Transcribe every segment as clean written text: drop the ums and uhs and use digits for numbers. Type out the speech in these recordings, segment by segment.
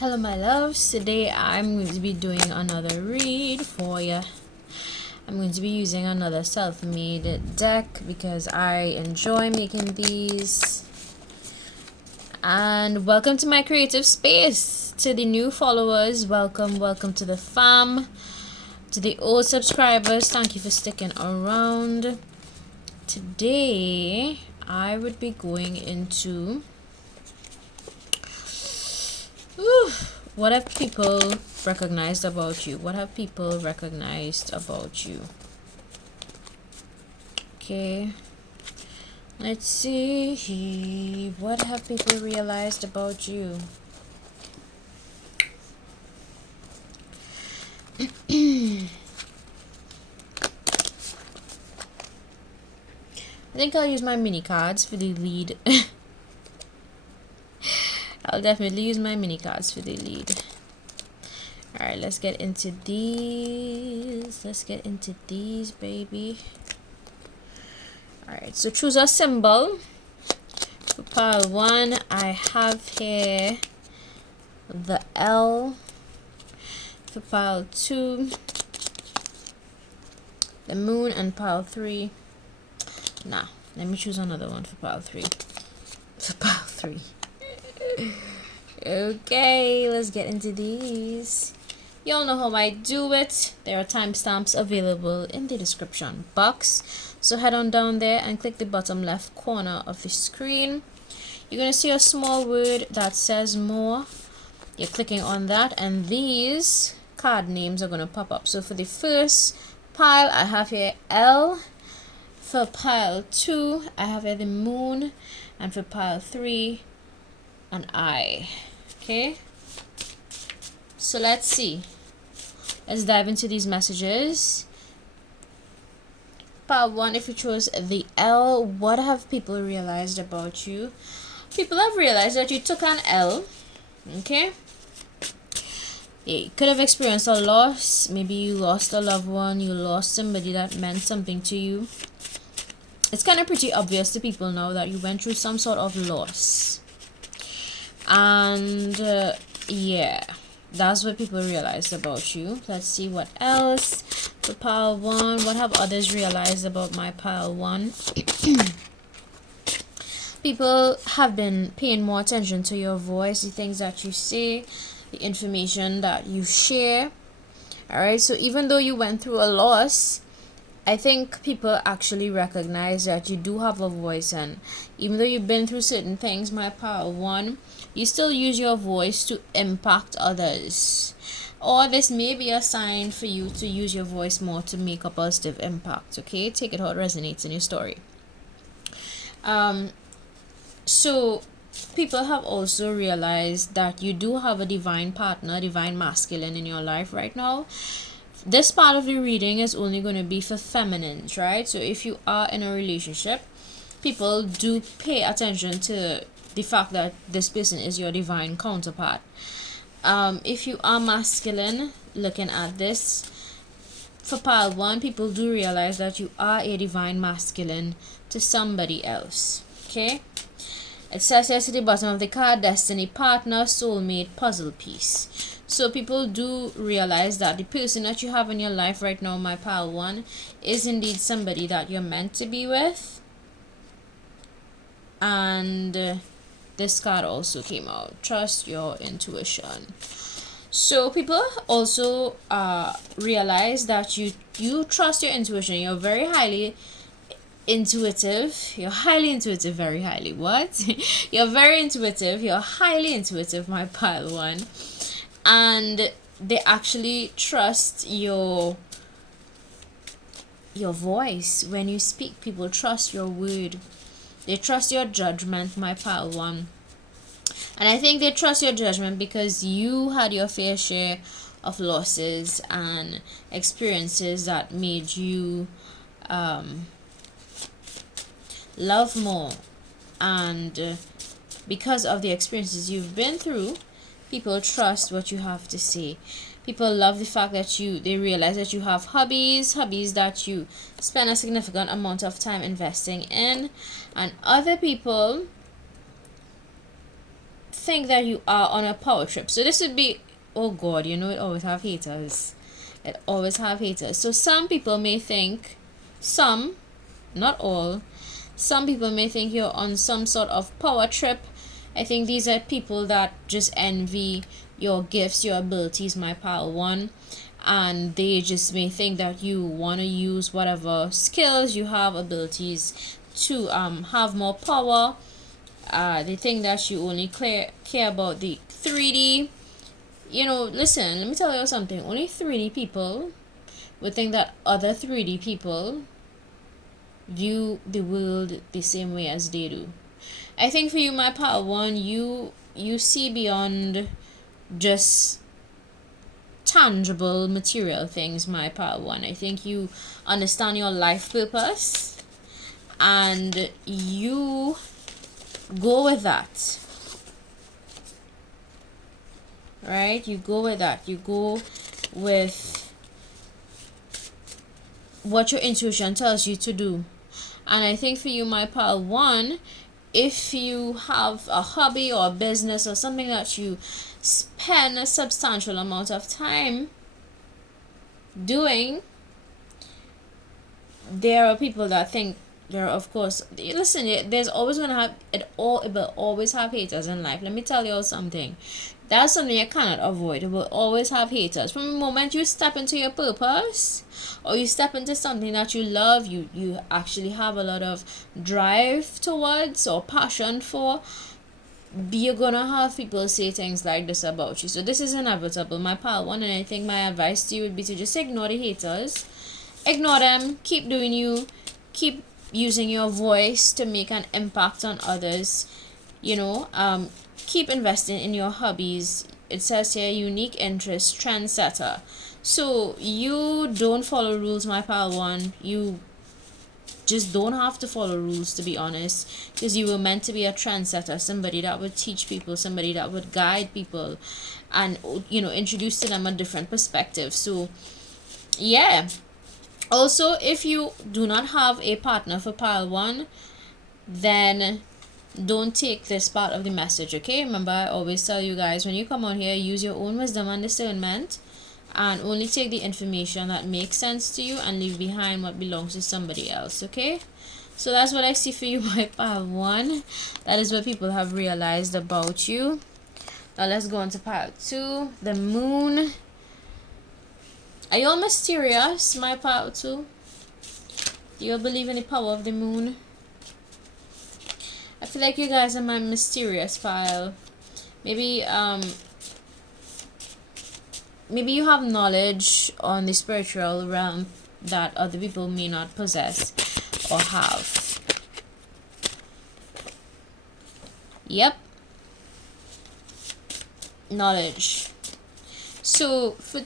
Hello my loves, today I'm going to be doing another read for you. I'm going to be using another self-made deck because I enjoy making these. And welcome to my creative space. To the new followers, welcome to the fam. To the old subscribers, thank you for sticking around. Today I would be going into what have people recognized about you? What have people recognized about you? Okay, let's see. What have people realized about you? I think I'll use my mini cards for the lead. I'll definitely use my mini cards for the lead. Alright, let's get into these. Let's get into these, baby. Alright, so choose a symbol. For pile 1, I have here the L. For pile 2, the moon, and pile 3. Nah, let me choose another one for pile 3. For pile 3. Okay, let's get into these. Y'all know how I do it. There are timestamps available in the description box, so head on down there and click the bottom left corner of the screen. You're going to see a small word that says more. You're clicking on that and these card names are going to pop up. So for the first pile, I have here L. For pile 2, I have here the moon, and for pile 3, an I. Okay, so let's see. Let's dive into these messages. Pile 1, if you chose the L, what have people realized about you? People have realized that you took an L. Okay, you could have experienced a loss. Maybe you lost a loved one, you lost somebody that meant something to you. It's kind of pretty obvious to people now that you went through some sort of loss. And yeah, that's what people realized about you. Let's see what else. For pile 1, what have others realized about my pile 1? People have been paying more attention to your voice, the things that you say, the information that you share. Alright, so even though you went through a loss, I think people actually recognize that you do have a voice, and even though you've been through certain things, my pile 1, you still use your voice to impact others. Or this may be a sign for you to use your voice more to make a positive impact. Okay, take it how it resonates in your story. So people have also realized that you do have a divine partner, divine masculine in your life right now. This part of the reading is only going to be for feminines, right? So if you are in a relationship, people do pay attention to the fact that this person is your divine counterpart. If you are masculine, looking at this, for pile 1, people do realize that you are a divine masculine to somebody else. Okay, it says here to the bottom of the card, destiny partner, soulmate, puzzle piece. So people do realize that the person that you have in your life right now, my pile 1, is indeed somebody that you're meant to be with. And this card also came out, trust your intuition. So people also realize that you trust your intuition. You're very highly intuitive. You're highly intuitive, very highly. What? You're very intuitive. You're highly intuitive, my pile 1. And they actually trust your voice when you speak. People trust your word. They trust your judgment, my pile 1. And I think they trust your judgment because you had your fair share of losses and experiences that made you love more. And because of the experiences you've been through, people trust what you have to say. People love the fact that they realize that you have hobbies that you spend a significant amount of time investing in. And other people think that you are on a power trip. So this would be, oh God, you know, it always have haters. It always have haters. So some people may think, some, not all, some people may think you're on some sort of power trip. I think these are people that just envy your gifts, your abilities, my pile one. And they just may think that you want to use whatever skills you have, abilities to have more power. They think that you only care about the 3D. You know, listen, let me tell you something. Only 3D people would think that other 3D people view the world the same way as they do. I think for you, my power one, you see beyond just tangible material things, my power one. I think you understand your life purpose and you go with that. Right? You go with that. You go with what your intuition tells you to do. And I think for you, my pal one, if you have a hobby or a business or something that you spend a substantial amount of time doing, there are people that think there are, of course, listen, there's always gonna have it will always have haters in life. Let me tell you all something. That's something you cannot avoid. It will always have haters. From the moment you step into your purpose or you step into something that you love, you actually have a lot of drive towards or passion for, you're gonna have people say things like this about you. So this is inevitable, my pal one, and I think my advice to you would be to just ignore the haters. Ignore them. Keep doing you. Keep using your voice to make an impact on others. You know, keep investing in your hobbies. It says here unique interest, trendsetter. So you don't follow rules, my pal one. You just don't have to follow rules, to be honest, because you were meant to be a trendsetter, somebody that would teach people, somebody that would guide people and, you know, introduce to them a different perspective. So yeah. Also, if you do not have a partner for pile one, then don't take this part of the message, okay? Remember, I always tell you guys, when you come on here, use your own wisdom and discernment and only take the information that makes sense to you and leave behind what belongs to somebody else, okay? So that's what I see for you, my pile one. That is what people have realized about you. Now let's go on to pile two, the moon. Are you all mysterious, my pile two? Do you believe in the power of the moon? I feel like you guys are my mysterious pile. Maybe maybe you have knowledge on the spiritual realm that other people may not possess or have. Yep. Knowledge. So for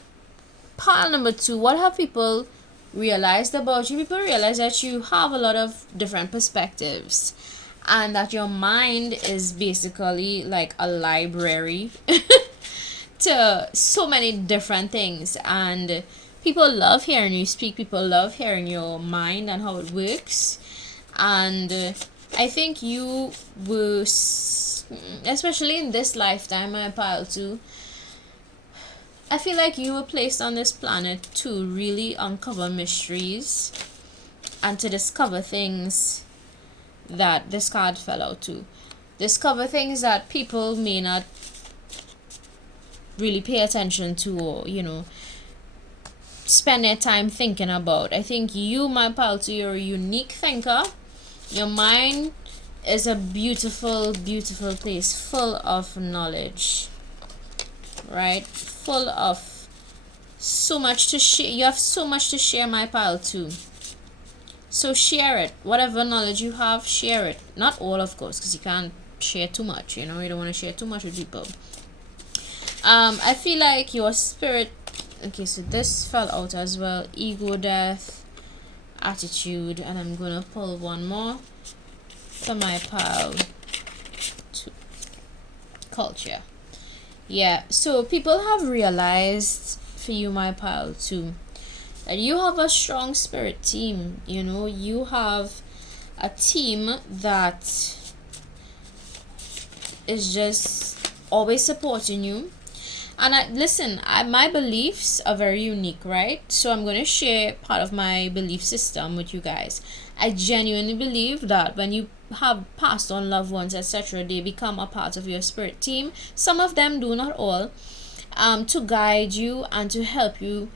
pile number two, what have people realized about you? People realize that you have a lot of different perspectives and that your mind is basically like a library to so many different things, and people love hearing you speak. People love hearing your mind and how it works. And I think you will, especially in this lifetime, my pile two, I feel like you were placed on this planet to really uncover mysteries and to discover things that this card fell out to. Discover things that people may not really pay attention to, or, you know, spend their time thinking about. I think you, my pal, you're a unique thinker. Your mind is a beautiful, beautiful place full of knowledge, right? Full of so much to share. You have so much to share, my pal, too. So share it. Whatever knowledge you have, share it. Not all, of course, because you can't share too much. You know, you don't want to share too much with people. I feel like your spirit. Okay, so this fell out as well. Ego, death, attitude, and I'm gonna pull one more for my pal. Culture. Yeah, so people have realized for you, my pal, too, that you have a strong spirit team. You know, you have a team that is just always supporting you. And my beliefs are very unique, right? So I'm going to share part of my belief system with you guys. I genuinely believe that when you have passed on loved ones, etc., they become a part of your spirit team. Some of them do, not all, to guide you and to help you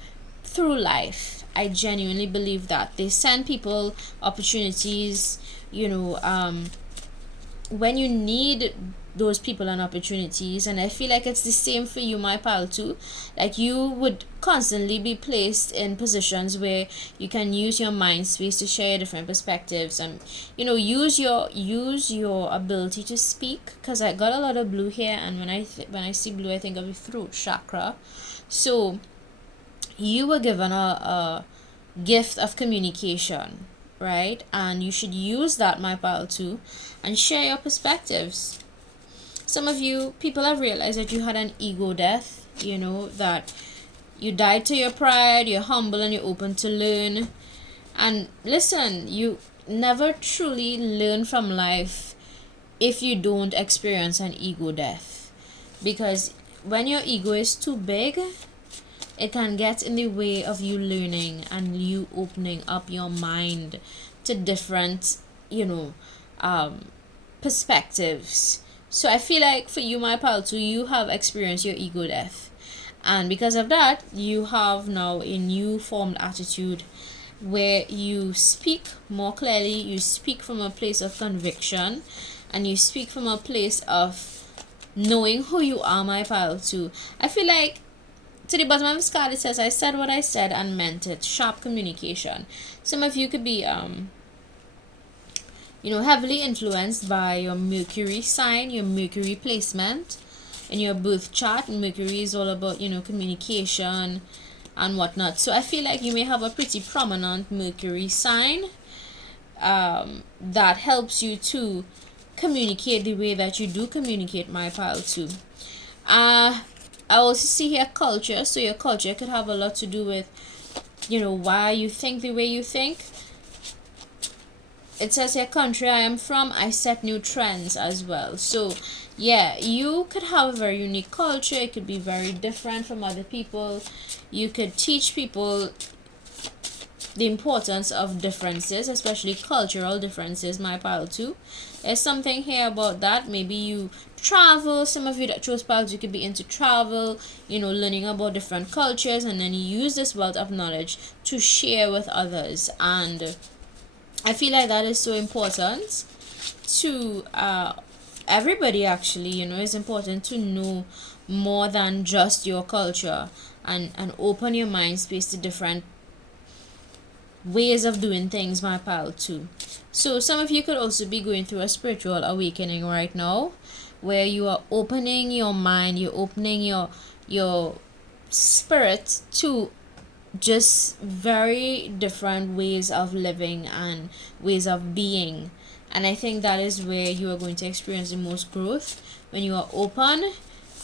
through life. I genuinely believe that they send people opportunities, when you need those people and opportunities. And I feel like it's the same for you, my pal, too. Like, you would constantly be placed in positions where you can use your mind space to share different perspectives, and use your ability to speak, because I got a lot of blue here, and when I see blue, I think of the throat chakra. So you were given a gift of communication, right? And you should use that, my pal, too, and share your perspectives. Some of you people have realized that you had an ego death, that you died to your pride, you're humble, and you're open to learn. And listen, you never truly learn from life if you don't experience an ego death, because when your ego is too big, it can get in the way of you learning and you opening up your mind to different perspectives. So I feel like for you, my pal, too, you have experienced your ego death, and because of that, you have now a new formed attitude where you speak more clearly, you speak from a place of conviction, and you speak from a place of knowing who you are, my pal, too. I feel like to the bottom of the card it says, I said what I said and meant it. Sharp communication. Some of you could be heavily influenced by your Mercury sign, your Mercury placement in your birth chart. Mercury is all about communication and whatnot. So I feel like you may have a pretty prominent Mercury sign that helps you to communicate the way that you do communicate, my pal, too. I also see here culture. So your culture could have a lot to do with why you think the way you think. It says here, country I am from, I set new trends as well. So yeah, you could have a very unique culture. It could be very different from other people. You could teach people the importance of differences, especially cultural differences, my pal, too. There's something here about that. Maybe you travel. Some of you that chose pals, you could be into travel, learning about different cultures, and then you use this wealth of knowledge to share with others. And I feel like that is so important to everybody, actually. It's important to know more than just your culture, and open your mind space to different ways of doing things, my pal, too. So some of you could also be going through a spiritual awakening right now, where you are opening your mind, you're opening your spirit to just very different ways of living and ways of being. And I think that is where you are going to experience the most growth, when you are open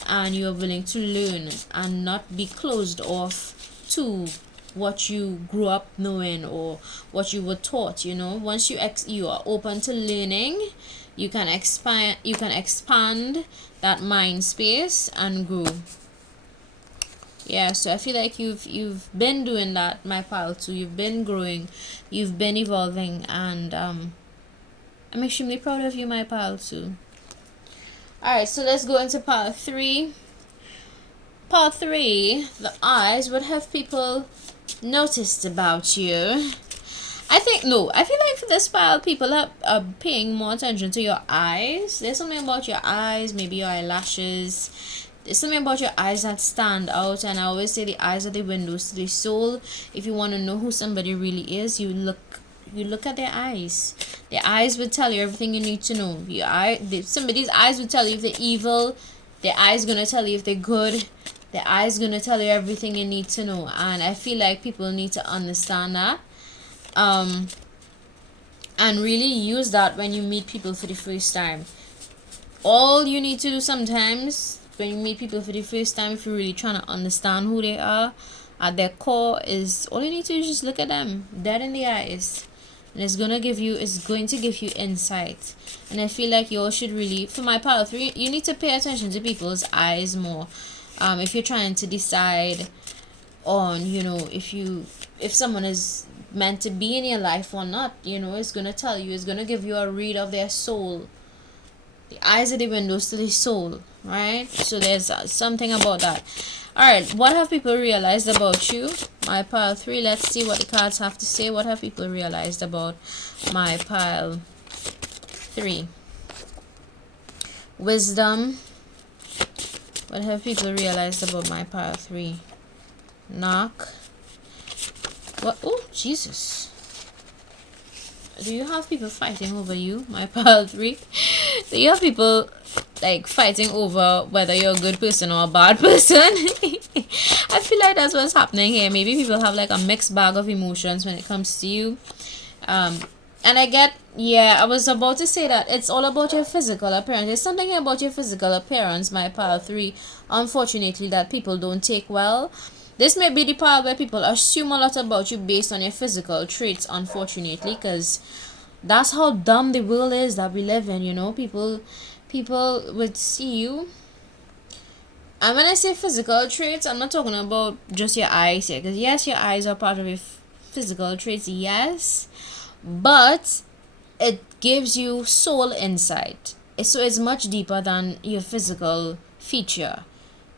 and you are willing to learn and not be closed off to what you grew up knowing or what you were taught. Once you are open to learning, you can expand that mind space and grow. Yeah, so I feel like you've been doing that, my pal, too. You've been growing, you've been evolving, and I'm extremely proud of you, my pal, too. Alright, so let's go into part 3. Part 3, the eyes. What have people noticed about you? I feel like for this pile, people are paying more attention to your eyes. There's something about your eyes, maybe your eyelashes. There's something about your eyes that stand out, and I always say the eyes are the windows to the soul. If you want to know who somebody really is, you look at their eyes. Their eyes will tell you everything you need to know. Somebody's eyes will tell you if they're evil. Their eyes gonna tell you if they're good. Their eyes gonna tell you everything you need to know. And I feel like people need to understand that, and really use that when you meet people for the first time. All you need to do sometimes when you meet people for the first time, if you're really trying to understand who they are at their core, is all you need to do is just look at them dead in the eyes and it's going to give you insight. And I feel like you all should really, for my pile 3, you need to pay attention to people's eyes more. If you're trying to decide on, you know, if someone is meant to be in your life or not, you know, it's going to tell you, it's going to give you a read of their soul. The eyes are the windows to the soul, right? So there's something about that. All right, what have people realized about you? My pile 3, let's see what the cards have to say. What have people realized about my pile 3? Wisdom. What have people realized about my pile 3? Knock. What? Oh, Jesus. Do you have people fighting over you, my pile 3? Do you have people like fighting over whether you're a good person or a bad person? I feel like that's what's happening here. Maybe people have like a mixed bag of emotions when it comes to you. And I get, yeah, I was about to say that it's all about your physical appearance. There's something about your physical appearance, my pile 3, unfortunately, that people don't take well. This may be the part where people assume a lot about you based on your physical traits, unfortunately, because that's how dumb the world is that we live in, you know. People would see you. And when I say physical traits, I'm not talking about just your eyes here, because yes, your eyes are part of your physical traits, yes, but it gives you soul insight. So it's much deeper than your physical feature.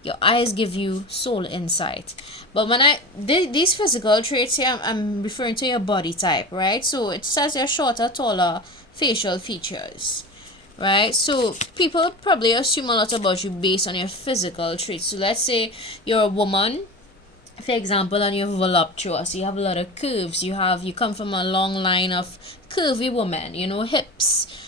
Your eyes give you soul insight. But when these physical traits here, I'm referring to your body type, right? So it says you're shorter, taller, facial features, right? So people probably assume a lot about you based on your physical traits. So let's say you're a woman, for example, and you're voluptuous. You have a lot of curves. You come from a long line of curvy women, you know, hips,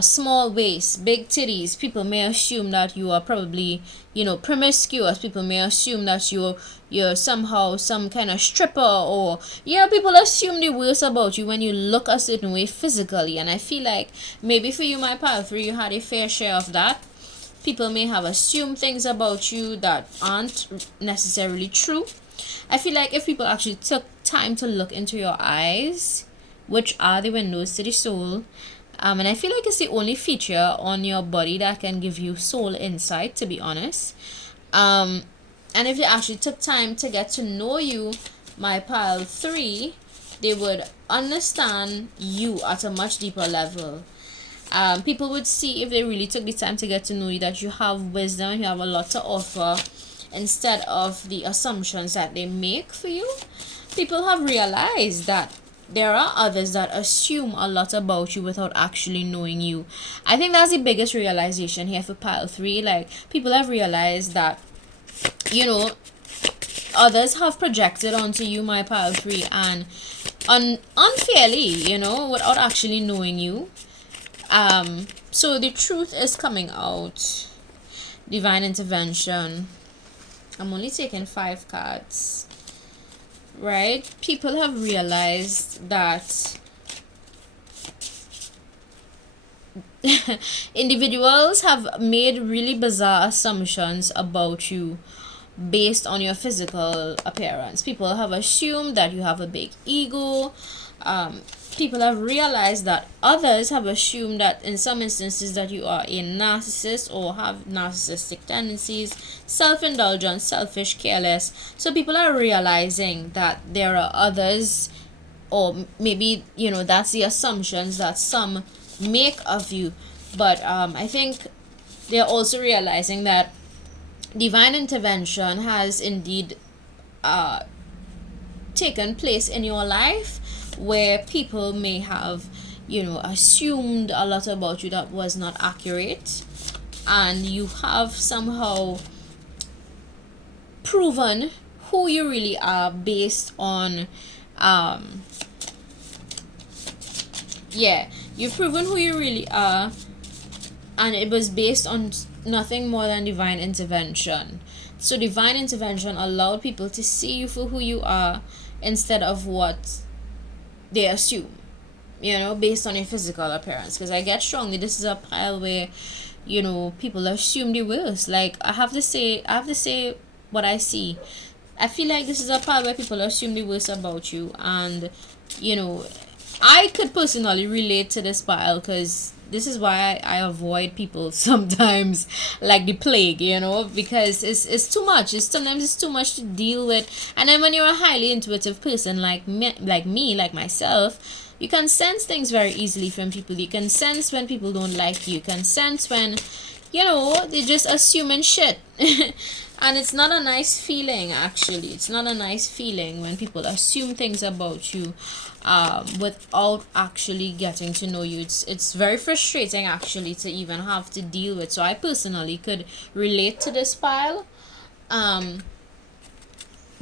small waist, big titties. People may assume that you are probably, you know, promiscuous. People may assume that you're somehow some kind of stripper, or yeah, people assume the worst about you when you look a certain way physically. And I feel like maybe for you, my pile 3, you had a fair share of that. People may have assumed things about you that aren't necessarily true. I feel like if people actually took time to look into your eyes, which are the windows to the soul, and I feel like it's the only feature on your body that can give you soul insight, to be honest. And if they actually took time to get to know you, my pile 3, they would understand you at a much deeper level. People would see, if they really took the time to get to know you, that you have wisdom, you have a lot to offer, instead of the assumptions that they make for you. People have realized that there are others that assume a lot about you without actually knowing you. I think that's the biggest realization here for pile 3. Like, people have realized that, you know, others have projected onto you, my pile 3, and unfairly, you know, without actually knowing you. So the truth is coming out. Divine intervention. I'm only taking 5 cards. Right? People have realized that individuals have made really bizarre assumptions about you based on your physical appearance. People have assumed that you have a big ego. People have realized that others have assumed that in some instances that you are a narcissist or have narcissistic tendencies, self-indulgent, selfish, careless. So people are realizing that there are others, or maybe, you know, that's the assumptions that some make of you. But I think they're also realizing that divine intervention has indeed taken place in your life, where people may have, you know, assumed a lot about you that was not accurate, and you have somehow proven who you really are based on you've proven who you really are, and it was based on nothing more than divine intervention. So divine intervention allowed people to see you for who you are instead of what they assume, you know, based on your physical appearance. Because I get strongly, this is a pile where, you know, people assume the worst. Like, I have to say what I see. I feel like this is a pile where people assume the worst about you, and, you know, I could personally relate to this pile, because this is why I avoid people sometimes, like the plague, you know, because it's too much. Sometimes it's too much to deal with. And then when you're a highly intuitive person like me, like myself, you can sense things very easily from people. You can sense when people don't like you. You can sense when, you know, they're just assuming shit. And it's not a nice feeling, actually. It's not a nice feeling when people assume things about you without actually getting to know you. It's very frustrating, actually, to even have to deal with. So I personally could relate to this pile.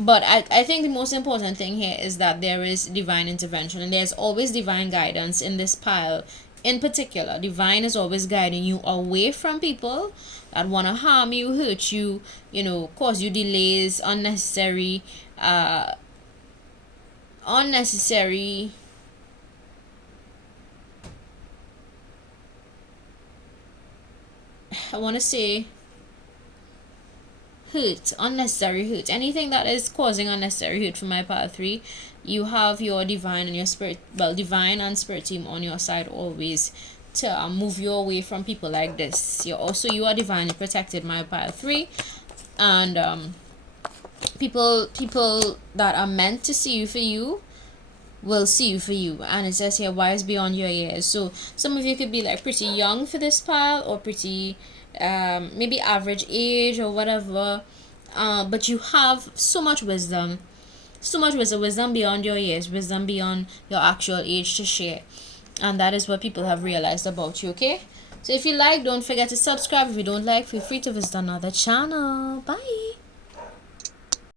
But I think the most important thing here is that there is divine intervention, and there's always divine guidance in this pile. In particular, divine is always guiding you away from people that want to harm you, hurt you, you know, cause you delays, unnecessary I want to say hurt, unnecessary hurt, anything that is causing unnecessary hurt. For my part 3, you have your divine and your spirit, well, divine and spirit team on your side always, to move you away from people like this. You are divinely protected, my part 3. And people that are meant to see you for you will see you for you. And it says here, wise beyond your years. So some of you could be like pretty young for this pile, or pretty maybe average age or whatever, but you have so much wisdom, wisdom beyond your years, wisdom beyond your actual age to share. And that is what people have realized about you. Okay, so if you like, don't forget to subscribe. If you don't like, feel free to visit another channel. Bye.